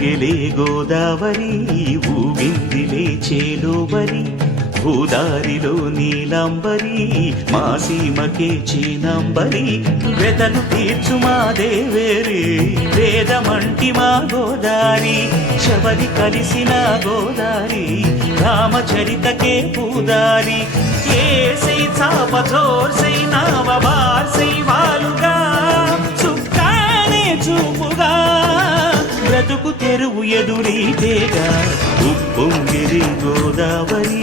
ఉప్పొంగిలే గోదావరి ఊగిందిలే చేలోబరి భూదారిలో నీలాంబరి మా సీమకే చీనాంబరి వెదలు తీర్చు మా దేవేరి వేదమంటి మా గోదారి శబరి కలిసిన గోదారి రామచరితకే పూదారి ఏసై చాపచోర్ సై నావబార్ సై వాలుగా చుక్కానే చూపుగా బ్రతుకు తెరువు ఎదురీతేగా ఉప్పొంగిరి గోదావరి